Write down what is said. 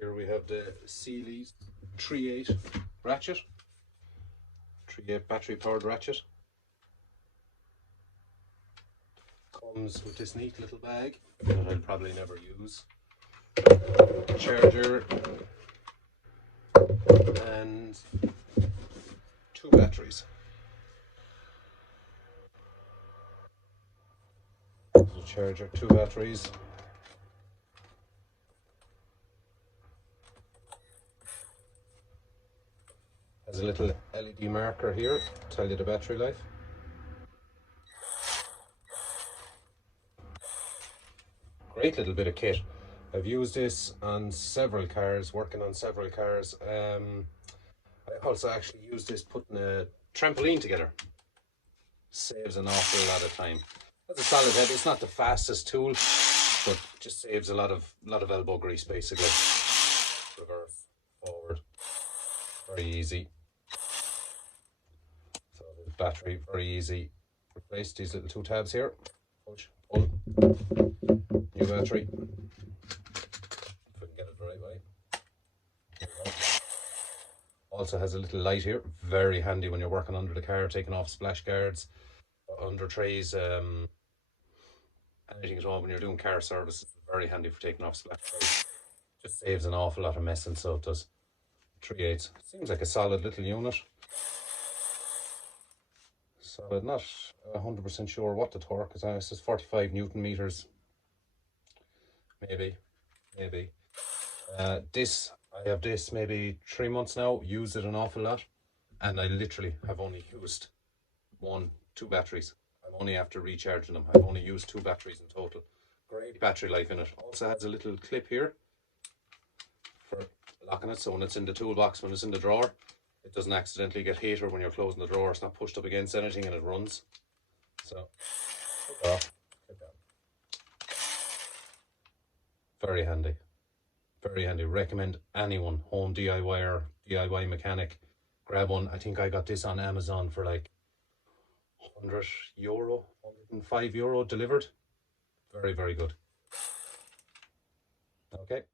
Here we have the Sealey 3.8 ratchet, 3.8 battery powered ratchet. Comes with this neat little bag that I'll probably never use. Charger and 2 batteries. The charger, 2 batteries. Has a little LED marker here to tell you the battery life. Great little bit of kit. I've used this on several cars, working on several cars. I also actually used this putting a trampoline together. Saves an awful lot of time. That's a solid head. It's not the fastest tool, but just saves a lot of elbow grease basically. Reverse, forward, very easy. So the battery, very easy. Replace these little 2 tabs here. Push, pull. New battery. If we can get it the right way. There we go. Also has a little light here. Very handy when you're working under the car, taking off splash guards, under trays, anything at all when you're doing car service. Very handy for taking off splash guards. Just saves an awful lot of messing, so it does. 3.8. Seems like a solid little unit. Solid, not 100% sure what the torque is. It says 45 Newton meters. Maybe. I have this maybe 3 months now. Used it an awful lot, and I literally have only used 2 batteries. I'm only after recharging them. I've only used 2 batteries in total. Great battery life in it. Also has a little clip here for locking it, so when it's in the toolbox, when it's in the drawer, it doesn't accidentally get hit, or when you're closing the drawer, it's not pushed up against anything and it runs. So, very handy. Very handy. Recommend anyone, home DIYer, DIY mechanic, grab one. I think I got this on Amazon for like €100, €105 delivered. Very, very good. Okay.